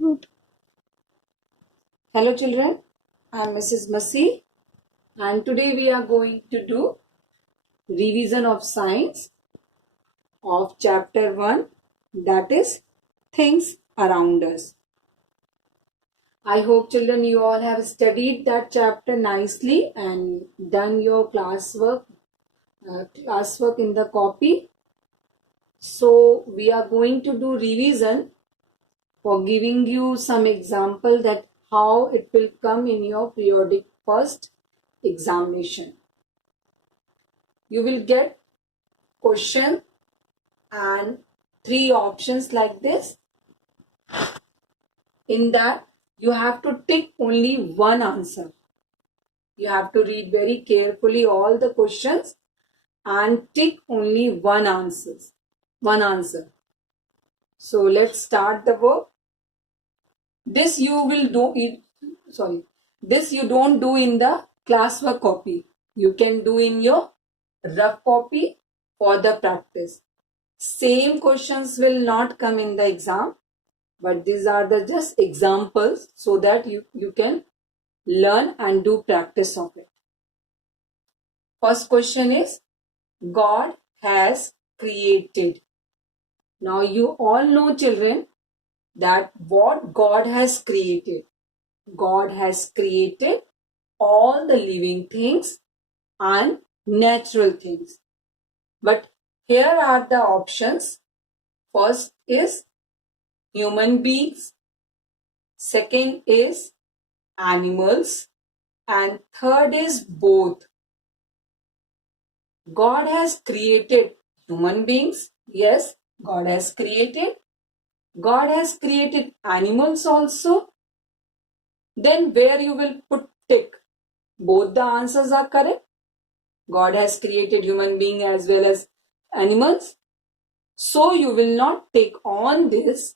Hello children, I am Mrs. Masi and today we are going to do revision of science of chapter 1, that is things around us. I hope children you all have studied that chapter nicely and done your classwork in the copy. So we are going to do revision for giving you some example that how it will come in your periodic first examination. You will get question and 3 options like this. In that you have to tick only one answer. You have to read very carefully all the questions and tick only one answer. So let's start the work. This you don't do in the classwork copy. You can do in your rough copy for the practice. Same questions will not come in the exam, but these are the just examples so that you can learn and do practice of it. First question is, God has created. Now you all know children that what God has created. God has created all the living things and natural things. But here are the options. First is human beings. Second is animals. And third is both. God has created human beings. Yes, God has created. God has created animals also. Then where you will put tick? Both the answers are correct. God has created human being as well as animals. So you will not tick on this.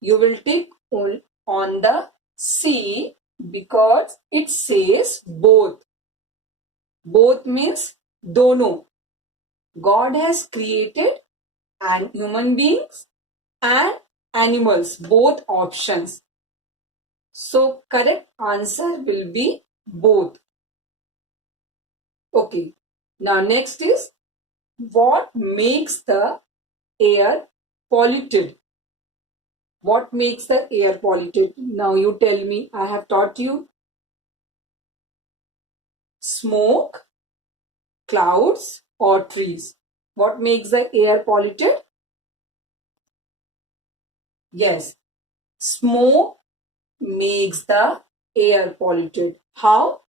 You will tick on the C because it says both. Both means dono. God has created and human beings and animals, both options. So correct answer will be both. Okay. Now next is, what makes the air polluted? What makes the air polluted? Now you tell me. I have taught you. Smoke, clouds or trees. What makes the air polluted? Yes, smoke makes the air polluted. How?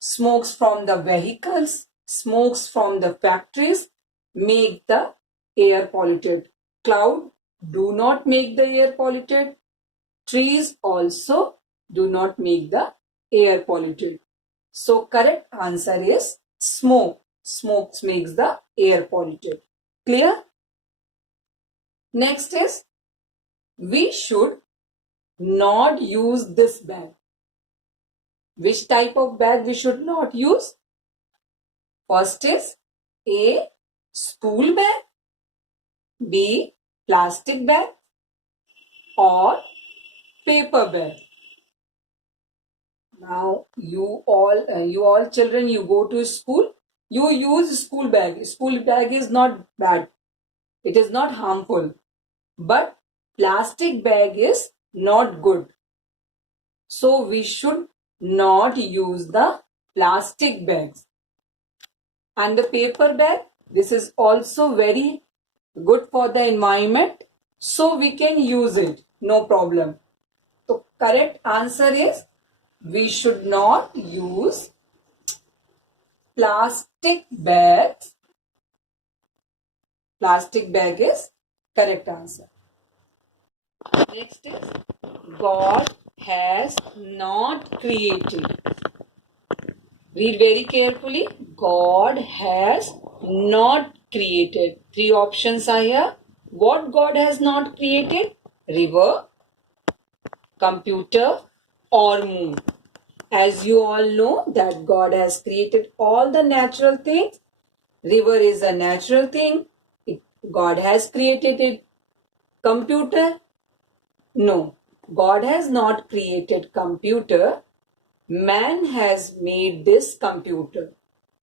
Smokes from the vehicles, smokes from the factories make the air polluted. Cloud do not make the air polluted. Trees also do not make the air polluted. So correct answer is smoke. Smoke makes the air polluted. Clear? Next is, we should not use this bag. Which type of bag we should not use? First is A, school bag, B, plastic bag or paper bag. Now you all children, you go to school, you use school bag. School bag is not bad. It is not harmful. But plastic bag is not good. So we should not use the plastic bags. And the paper bag, this is also very good for the environment. So we can use it. No problem. So correct answer is, we should not use plastic bags. Plastic bag is correct answer. Next is, God has not created. Read very carefully. God has not created. 3 options are here. What God has not created? River, computer or moon. As you all know that God has created all the natural things. River is a natural thing. God has created it. Computer No, God has not created computer. Man has made this computer.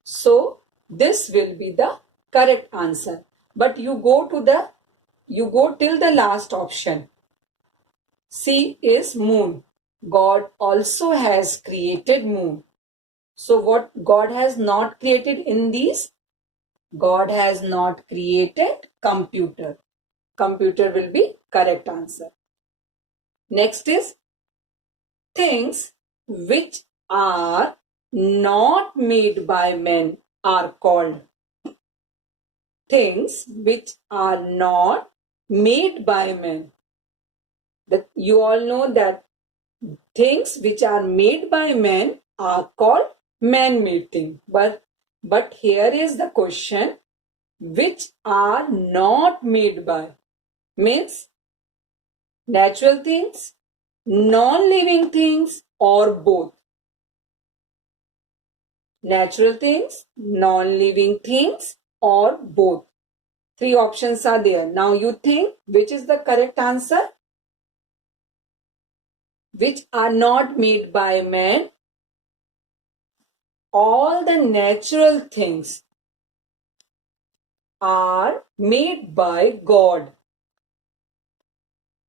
So this will be the correct answer. But you go till the last option. C is moon. God also has created moon. So what God has not created in these? God has not created computer. Computer will be correct answer. Next is things which are not made by men are called. Things which are not made by men. You all know that things which are made by men are called man-made things. But here is the question, which are not made by, means natural things, non-living things, or both. Natural things, non-living things, or both. Three options are there. Now you think which is the correct answer? Which are not made by man? All the natural things are made by God.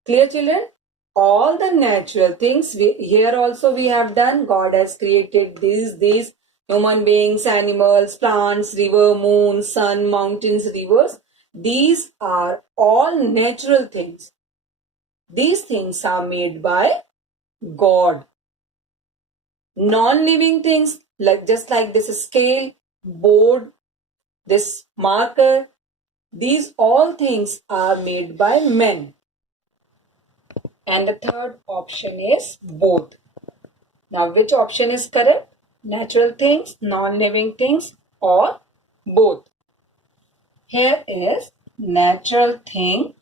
Clear, children? All the natural things, here also we have done, God has created these human beings, animals, plants, river, moon, sun, mountains, rivers. These are all natural things. These things are made by God. Non-living things, just like this scale, board, this marker, these all things are made by men. And the third option is both. Now, which option is correct? Natural things, non-living things, or both? Here is natural things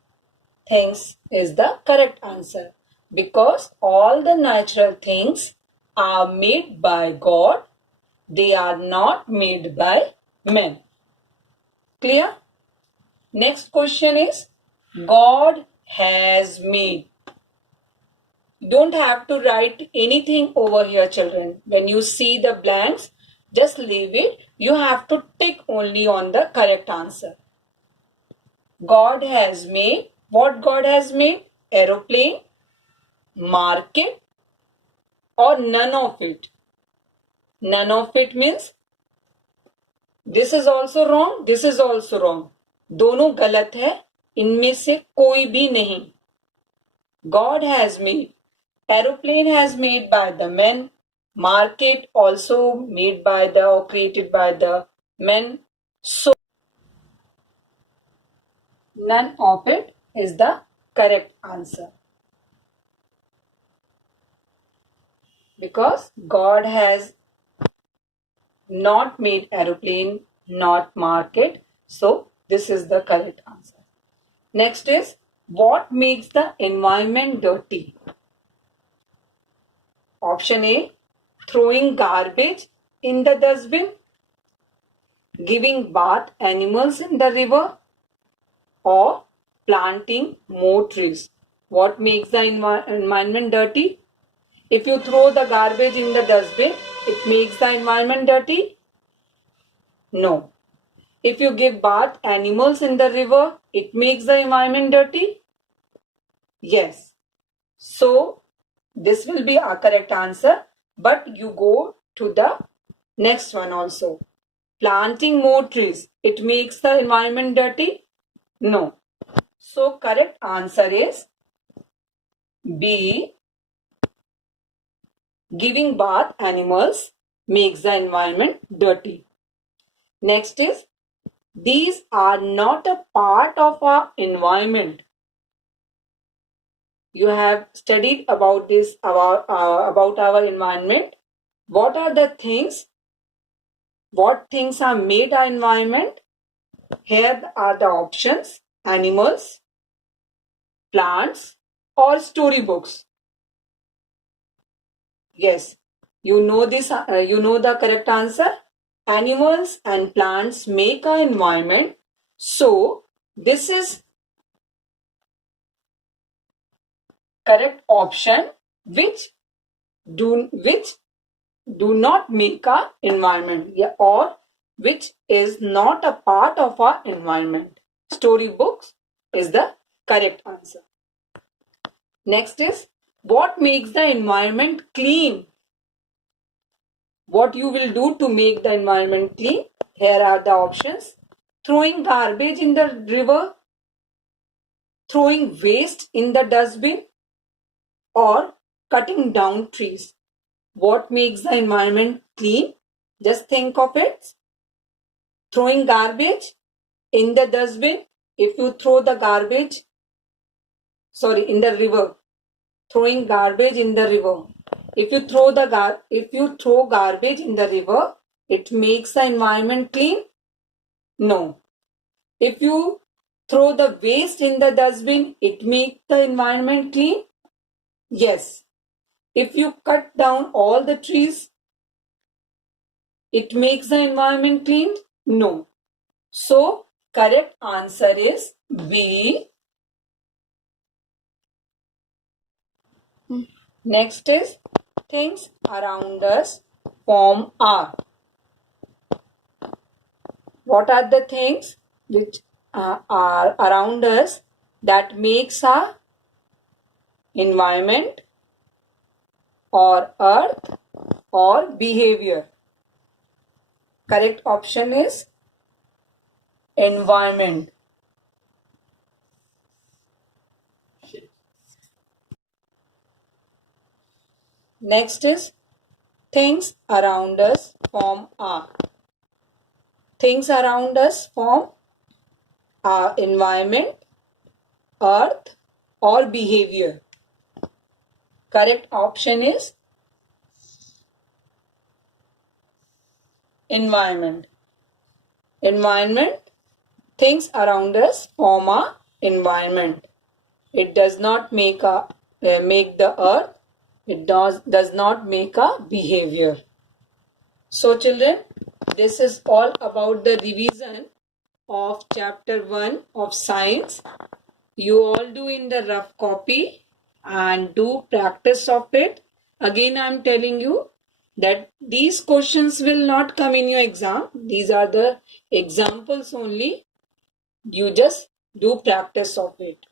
is the correct answer, because all the natural things are made by God. They are not made by men. Clear? Next question is God has made. You don't have to write anything over here, children. When you see the blanks, just leave it. You have to tick only on the correct answer. God has made. What God has made? Aeroplane, market, or none of it. None of it means this is also wrong, this is also wrong. दोनों गलत है, इनमें से कोई भी नहीं. God has made. Aeroplane has made by the men. Market also made by the or created by the men. So none of it is the correct answer. Because God has not made aeroplane, not market. So this is the correct answer. Next is, what makes the environment dirty? Option A, throwing garbage in the dustbin, giving bath animals in the river, or planting more trees. What makes the environment dirty? If you throw the garbage in the dustbin, it makes the environment dirty? No. If you give bath animals in the river, it makes the environment dirty? Yes. So, this will be our correct answer, but you go to the next one also. Planting more trees, it makes the environment dirty? No. So, correct answer is B. Giving bath animals makes the environment dirty. Next is, these are not a part of our environment. You have studied about this, about our environment. What are the things? What things are made our environment? Here are the options: animals, plants, or storybooks. Yes, you know this. You know the correct answer. Animals and plants make our environment. So this is correct option which do not make our environment, or which is not a part of our environment. Storybooks is the correct answer. Next is, what makes the environment clean? What you will do to make the environment clean? Here are the options. Throwing garbage in the river, throwing waste in the dustbin, or cutting down trees. What makes the environment clean? Just think of it. Throwing garbage in the dustbin. If you throw the garbage, in the river. Throwing garbage in the river. If you throw garbage in the river, it makes the environment clean? No. If you throw the waste in the dustbin, it makes the environment clean? Yes. If you cut down all the trees, it makes the environment clean? No. So, correct answer is B. Next is, things around us form our. What are the things which are around us that makes our environment or earth or behavior? Correct option is environment. Next is, things around us form our. Things around us form our environment, earth or behavior. Correct option is environment. Environment, things around us form our environment. It does not make the earth. It does not make a behavior. So children, this is all about the revision of chapter 1 of science. You all do in the rough copy and do practice of it. Again, I am telling you that these questions will not come in your exam. These are the examples only. You just do practice of it.